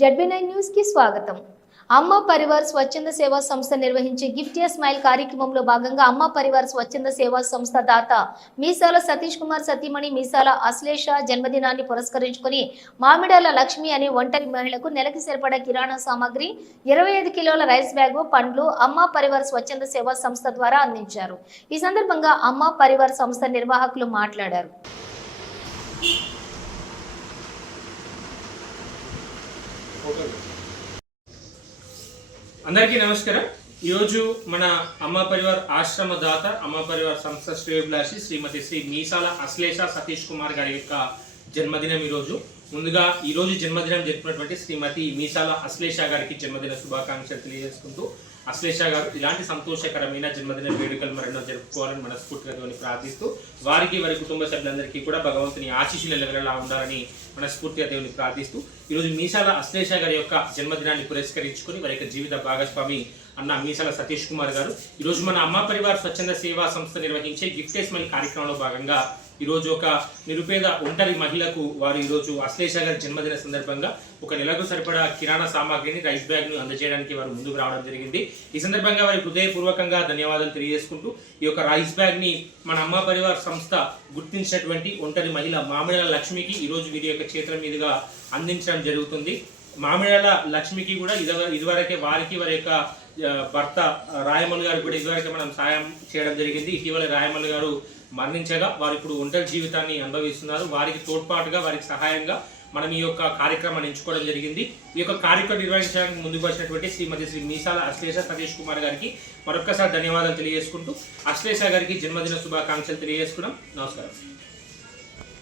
ZB nine న్యూస్కి స్వాగతం. అమ్మ పరివార్ స్వచ్ఛంద సేవా సంస్థ నిర్వహించే గిఫ్ట్ ఏ స్మైల్ కార్యక్రమంలో భాగంగా అమ్మ పరివార్ స్వచ్ఛంద సేవా సంస్థ దాత మీసాల సతీష్ కుమార్ సతీమణి మీసాల అశ్లేష జన్మదినాన్ని పురస్కరించుకొని మామిడాల లక్ష్మి అనే ఒంటరి మహిళకు నెలకి సరిపడా కిరాణా సామాగ్రి ఇరవై ఐదు కిలోల రైస్ బ్యాగు పండ్లు అమ్మ పరివార్ స్వచ్ఛంద సేవా సంస్థ ద్వారా అందించారు. ఈ సందర్భంగా అమ్మ పరివార్ సంస్థ నిర్వాహకులు మాట్లాడారు. అందరికీ నమస్కారం. ఈరోజు మన అమ్మ పరివార్ ఆశ్రమ దాత అమ్మ పరివార్ సంస్థ శ్రేయోభిలాషి శ్రీమతి శ్రీ మీసాల అశ్లేష సతీష్ కుమార్ గారి యొక్క జన్మదినం ఈరోజు. ముందుగా ఈ రోజు జన్మదినం జరుపుకున్నటువంటి శ్రీమతి మీసాల అశ్లేష గారికి జన్మదిన శుభాకాంక్షలు తెలియజేసుకుంటూ అశ్లేష గారు ఇలాంటి సంతోషకరమైన జన్మదిన వేడుకలు మరెన్నో జరుపుకోవాలని మనస్ఫూర్తిగా ప్రార్థిస్తూ వారికి వారి కుటుంబ సభ్యులందరికీ కూడా భగవంతుని ఆశీస్సులు లెవెలలా ఉండాలని మనస్ఫూర్తిగా దేవుని ప్రార్థిస్తూ ఈరోజు మీసాల అశ్లేష గారి యొక్క జన్మదినాన్ని పురస్కరించుకొని వారి యొక్క జీవిత భాగస్వామి అన్న మీసాల సతీష్ కుమార్ గారు. ఈరోజు మన అమ్మ పరివార్ స్వచ్ఛంద సేవా సంస్థ నిర్వహించే గిఫ్ట్ మనీ కార్యక్రమంలో భాగంగా ఈరోజు ఒక నిరుపేద ఒంటరి మహిళకు వారు ఈరోజు అశ్లేష గారి జన్మదిన సందర్భంగా ఒక నెలకు సరిపడా కిరాణా సామాగ్రిని రైస్ బ్యాగ్ను అందజేయడానికి వారు ముందుకు రావడం జరిగింది. ఈ సందర్భంగా వారి హృదయపూర్వకంగా ధన్యవాదాలు తెలియజేసుకుంటూ ఈ యొక్క రైస్ బ్యాగ్ని మన అమ్మ పరివార్ సంస్థ గుర్తించినటువంటి ఒంటరి మహిళ మామిడాల లక్ష్మికి ఈరోజు వీరి యొక్క చేతుల మీదుగా అందించడం జరుగుతుంది. మామిడాల లక్ష్మికి కూడా ఇది ఇదివరకే వారికి వారి యొక్క భర్త రాయమల్ గారు కూడా ఇదివరకు మనం సాయం చేయడం జరిగింది. ఇటీవల రాయమల్ గారు మరణించగా వారు ఇప్పుడు ఒంటరి జీవితాన్ని అనుభవిస్తున్నారు. వారికి తోడ్పాటుగా వారికి సహాయంగా మనం ఈ యొక్క కార్యక్రమాన్ని ఎంచుకోవడం జరిగింది. ఈ యొక్క కార్యక్రమం నిర్వహించడానికి ముందుకు వచ్చినటువంటి శ్రీమతి శ్రీ మీసాల అశ్లేష సతీష్ కుమార్ గారికి మరొక్కసారి ధన్యవాదాలు తెలియజేసుకుంటూ అశ్లేష గారికి జన్మదిన శుభాకాంక్షలు తెలియజేసుకున్నాం. నమస్కారం.